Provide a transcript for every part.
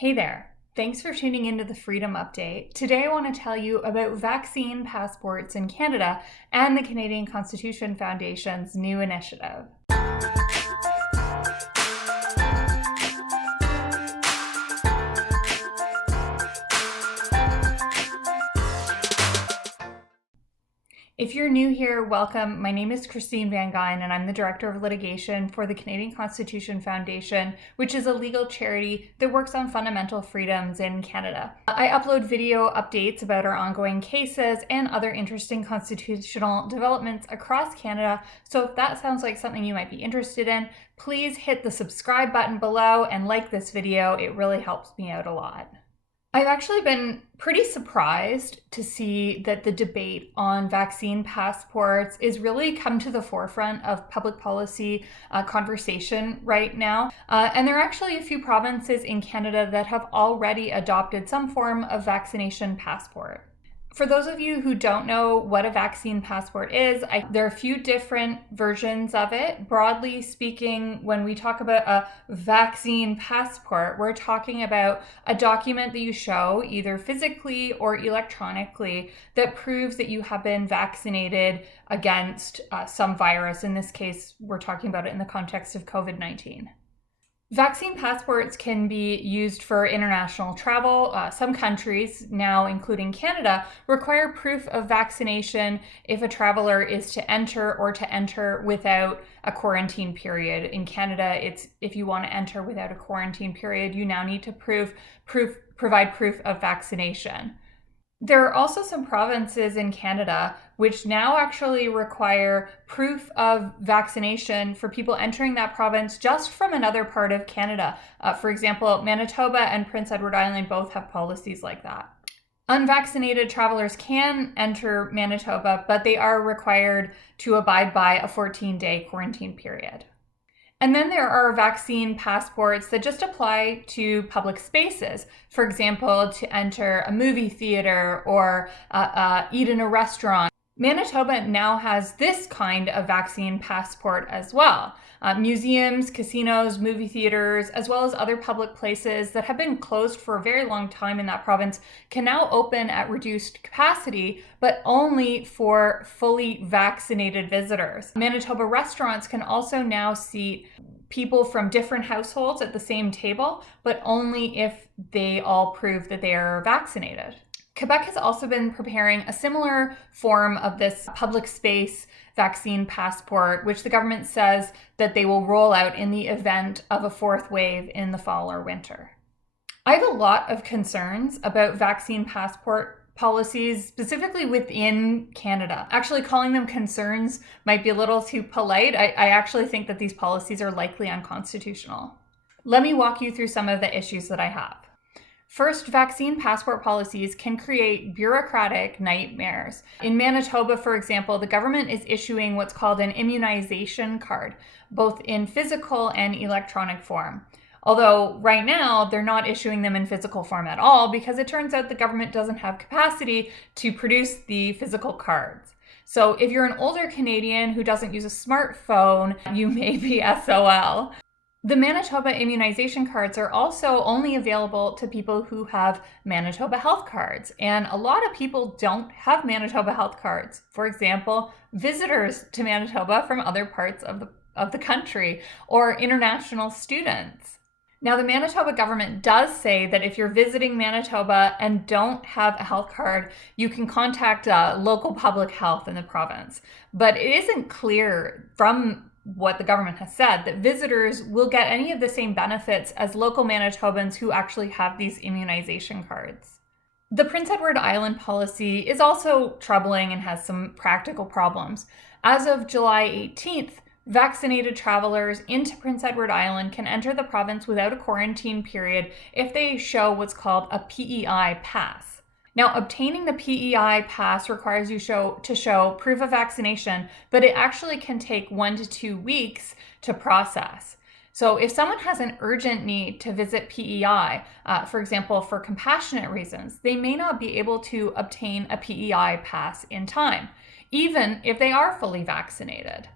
Hey there. Thanks for tuning into the Freedom Update. Today I want to tell you about vaccine passports in Canada and the Canadian Constitution Foundation's new initiative. If you're new here, welcome. My name is Christine Van Geyn, and I'm the Director of Litigation for the Canadian Constitution Foundation, which is a legal charity that works on fundamental freedoms in Canada. I upload video updates about our ongoing cases and other interesting constitutional developments across Canada, so if that sounds like something you might be interested in, please hit the subscribe button below and like this video. It really helps me out a lot. I've actually been pretty surprised to see that the debate on vaccine passports is really come to the forefront of public policy conversation right now. And there are actually a few provinces in Canada that have already adopted some form of vaccination passport. For those of you who don't know what a vaccine passport is, there are a few different versions of it. Broadly speaking, when we talk about a vaccine passport, we're talking about a document that you show either physically or electronically that proves that you have been vaccinated against some virus. In this case, we're talking about it in the context of COVID-19. Vaccine passports can be used for international travel. Some countries, now including Canada, require proof of vaccination if a traveler is to enter without a quarantine period. In Canada, it's if you want to enter without a quarantine period, you now need to provide proof of vaccination. There are also some provinces in Canada which now actually require proof of vaccination for people entering that province just from another part of Canada. For example, Manitoba and Prince Edward Island both have policies like that. Unvaccinated travelers can enter Manitoba, but they are required to abide by a 14-day quarantine period. And then there are vaccine passports that just apply to public spaces. For example, to enter a movie theater or eat in a restaurant. Manitoba now has this kind of vaccine passport as well. Museums, casinos, movie theaters, as well as other public places that have been closed for a very long time in that province can now open at reduced capacity, but only for fully vaccinated visitors. Manitoba restaurants can also now seat people from different households at the same table, but only if they all prove that they are vaccinated. Quebec has also been preparing a similar form of this public space vaccine passport, which the government says that they will roll out in the event of a fourth wave in the fall or winter. I have a lot of concerns about vaccine passport policies, specifically within Canada. Actually, calling them concerns might be a little too polite. I actually think that these policies are likely unconstitutional. Let me walk you through some of the issues that I have. First, vaccine passport policies can create bureaucratic nightmares. In Manitoba, for example, the government is issuing what's called an immunization card, both in physical and electronic form. Although right now, they're not issuing them in physical form at all because it turns out the government doesn't have capacity to produce the physical cards. So if you're an older Canadian who doesn't use a smartphone, you may be SOL. The Manitoba immunization cards are also only available to people who have Manitoba health cards, and a lot of people don't have Manitoba health cards. For example, visitors to Manitoba from other parts of the country or international students. Now, the Manitoba government does say that if you're visiting Manitoba and don't have a health card, you can contact local public health in the province. But it isn't clear from what the government has said that visitors will get any of the same benefits as local Manitobans who actually have these immunization cards. The Prince Edward Island policy is also troubling and has some practical problems. As of July 18th, vaccinated travelers into Prince Edward Island can enter the province without a quarantine period if they show what's called a PEI pass. Now, obtaining the PEI pass requires you to show proof of vaccination, but it actually can take 1 to 2 weeks to process. So if someone has an urgent need to visit PEI, for example, for compassionate reasons, they may not be able to obtain a PEI pass in time, even if they are fully vaccinated.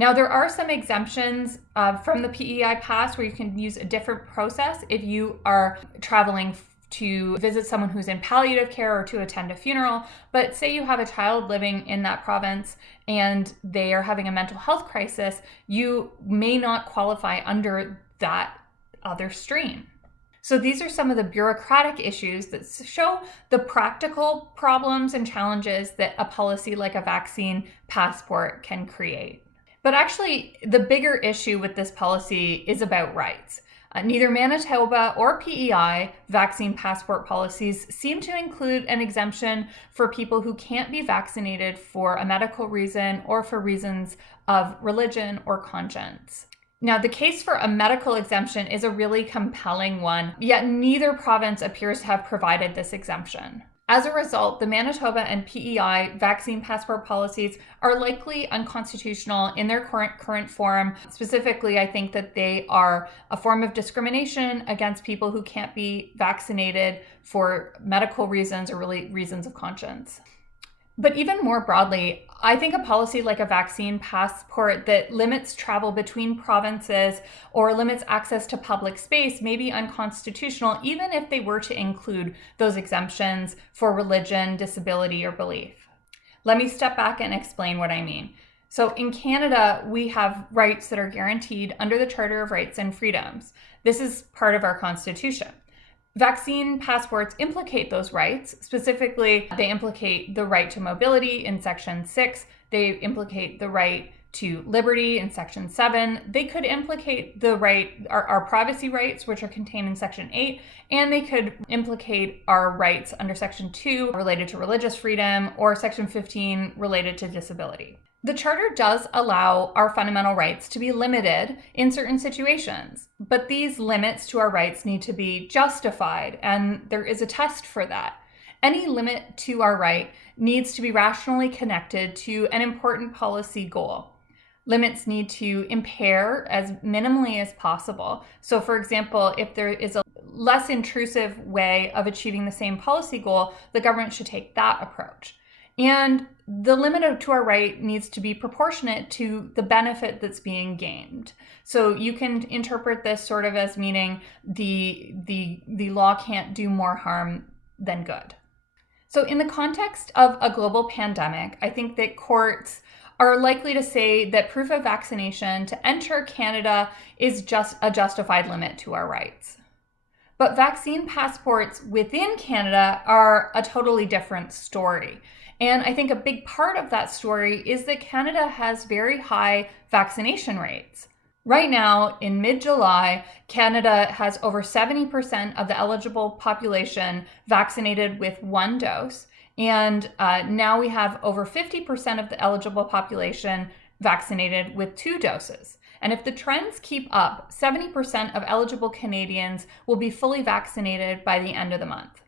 Now, there are some exemptions from the PEI pass where you can use a different process if you are traveling to visit someone who's in palliative care or to attend a funeral. But say you have a child living in that province and they are having a mental health crisis, you may not qualify under that other stream. So these are some of the bureaucratic issues that show the practical problems and challenges that a policy like a vaccine passport can create. But actually, the bigger issue with this policy is about rights. Neither Manitoba or PEI vaccine passport policies seem to include an exemption for people who can't be vaccinated for a medical reason or for reasons of religion or conscience. Now, the case for a medical exemption is a really compelling one, yet neither province appears to have provided this exemption. As a result, the Manitoba and PEI vaccine passport policies are likely unconstitutional in their current form. Specifically, I think that they are a form of discrimination against people who can't be vaccinated for medical reasons or really reasons of conscience. But even more broadly, I think a policy like a vaccine passport that limits travel between provinces or limits access to public space may be unconstitutional, even if they were to include those exemptions for religion, disability, or belief. Let me step back and explain what I mean. So in Canada, we have rights that are guaranteed under the Charter of Rights and Freedoms. This is part of our Constitution. Vaccine passports implicate those rights. Specifically, they implicate the right to mobility in Section 6. They implicate the right to liberty in Section 7. They could implicate the right, our privacy rights, which are contained in Section 8, and they could implicate our rights under Section 2 related to religious freedom or Section 15 related to disability. The Charter does allow our fundamental rights to be limited in certain situations, but these limits to our rights need to be justified, and there is a test for that. Any limit to our right needs to be rationally connected to an important policy goal. Limits need to impair as minimally as possible. So, for example, if there is a less intrusive way of achieving the same policy goal, the government should take that approach. And the limit to our right needs to be proportionate to the benefit that's being gained. So you can interpret this sort of as meaning the law can't do more harm than good. So in the context of a global pandemic, I think that courts are likely to say that proof of vaccination to enter Canada is just a justified limit to our rights. But vaccine passports within Canada are a totally different story. And I think a big part of that story is that Canada has very high vaccination rates. Right now, in mid-July, Canada has over 70% of the eligible population vaccinated with one dose. And now we have over 50% of the eligible population vaccinated with two doses. And if the trends keep up, 70% of eligible Canadians will be fully vaccinated by the end of the month.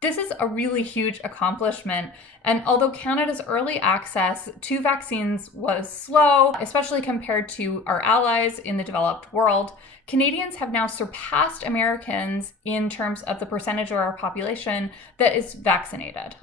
This is a really huge accomplishment, and although Canada's early access to vaccines was slow, especially compared to our allies in the developed world, Canadians have now surpassed Americans in terms of the percentage of our population that is vaccinated.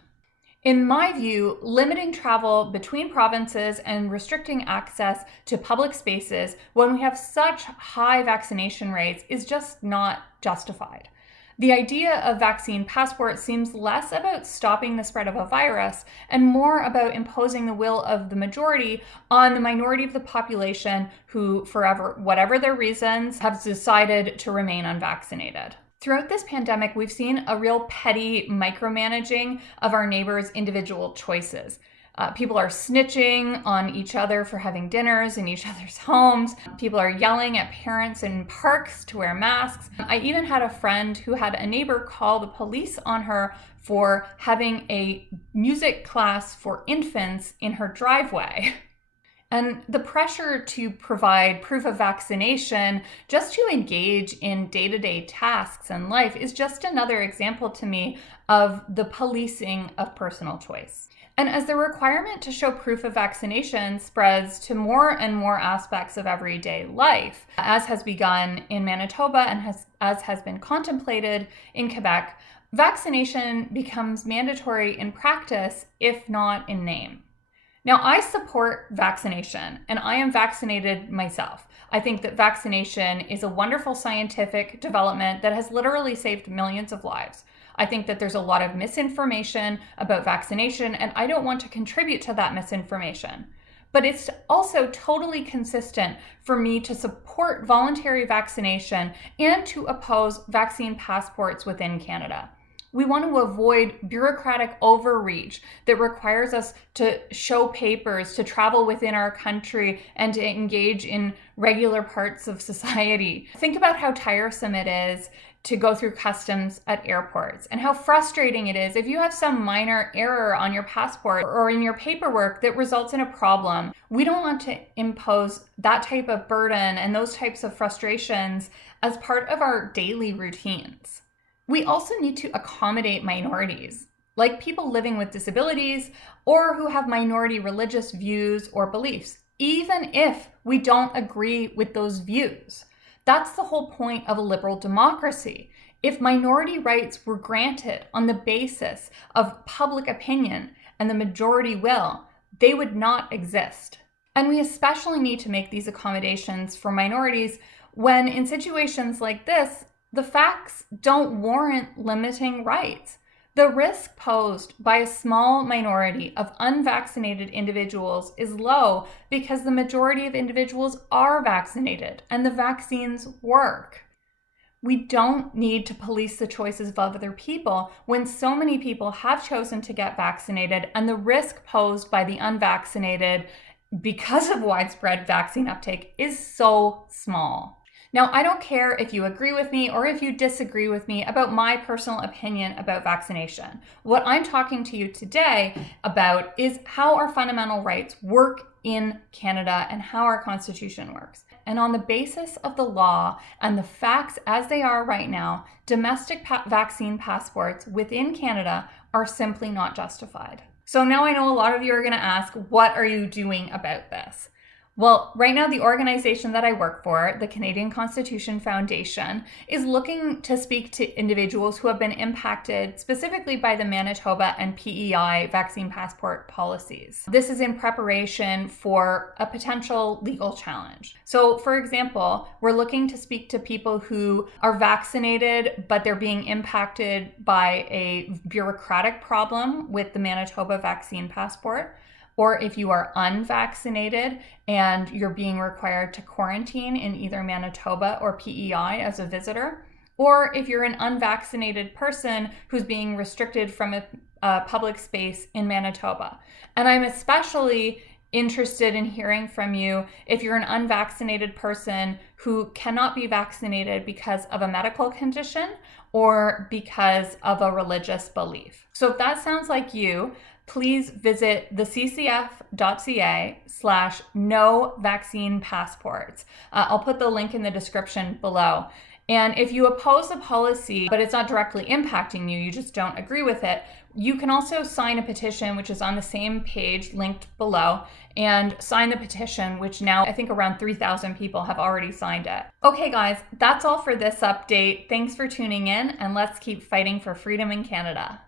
In my view, limiting travel between provinces and restricting access to public spaces when we have such high vaccination rates is just not justified. The idea of vaccine passports seems less about stopping the spread of a virus and more about imposing the will of the majority on the minority of the population who, for whatever their reasons, have decided to remain unvaccinated. Throughout this pandemic, we've seen a real petty micromanaging of our neighbors' individual choices. People are snitching on each other for having dinners in each other's homes. People are yelling at parents in parks to wear masks. I even had a friend who had a neighbor call the police on her for having a music class for infants in her driveway. And the pressure to provide proof of vaccination just to engage in day-to-day tasks and life is just another example to me of the policing of personal choice. And as the requirement to show proof of vaccination spreads to more and more aspects of everyday life, as has begun in Manitoba and as has been contemplated in Quebec, vaccination becomes mandatory in practice, if not in name. Now, I support vaccination, and I am vaccinated myself. I think that vaccination is a wonderful scientific development that has literally saved millions of lives. I think that there's a lot of misinformation about vaccination, and I don't want to contribute to that misinformation. But it's also totally consistent for me to support voluntary vaccination and to oppose vaccine passports within Canada. We want to avoid bureaucratic overreach that requires us to show papers, to travel within our country, and to engage in regular parts of society. Think about how tiresome it is to go through customs at airports and how frustrating it is if you have some minor error on your passport or in your paperwork that results in a problem. We don't want to impose that type of burden and those types of frustrations as part of our daily routines. We also need to accommodate minorities, like people living with disabilities or who have minority religious views or beliefs, even if we don't agree with those views. That's the whole point of a liberal democracy. If minority rights were granted on the basis of public opinion and the majority will, they would not exist. And we especially need to make these accommodations for minorities when, in situations like this, the facts don't warrant limiting rights. The risk posed by a small minority of unvaccinated individuals is low because the majority of individuals are vaccinated and the vaccines work. We don't need to police the choices of other people when so many people have chosen to get vaccinated and the risk posed by the unvaccinated because of widespread vaccine uptake is so small. Now, I don't care if you agree with me or if you disagree with me about my personal opinion about vaccination. What I'm talking to you today about is how our fundamental rights work in Canada and how our Constitution works. And on the basis of the law and the facts as they are right now, domestic vaccine passports within Canada are simply not justified. So now I know a lot of you are going to ask, what are you doing about this? Well, right now, the organization that I work for, the Canadian Constitution Foundation, is looking to speak to individuals who have been impacted specifically by the Manitoba and PEI vaccine passport policies. This is in preparation for a potential legal challenge. So, for example, we're looking to speak to people who are vaccinated, but they're being impacted by a bureaucratic problem with the Manitoba vaccine passport. Or if you are unvaccinated and you're being required to quarantine in either Manitoba or PEI as a visitor, or if you're an unvaccinated person who's being restricted from a public space in Manitoba. And I'm especially interested in hearing from you if you're an unvaccinated person who cannot be vaccinated because of a medical condition or because of a religious belief. So if that sounds like you, please visit theccf.ca/no vaccine passports. I'll put the link in the description below. And if you oppose a policy, but it's not directly impacting you, you just don't agree with it, you can also sign a petition, which is on the same page linked below, and sign the petition, which now I think around 3,000 people have already signed it. Okay, guys, that's all for this update. Thanks for tuning in, and let's keep fighting for freedom in Canada.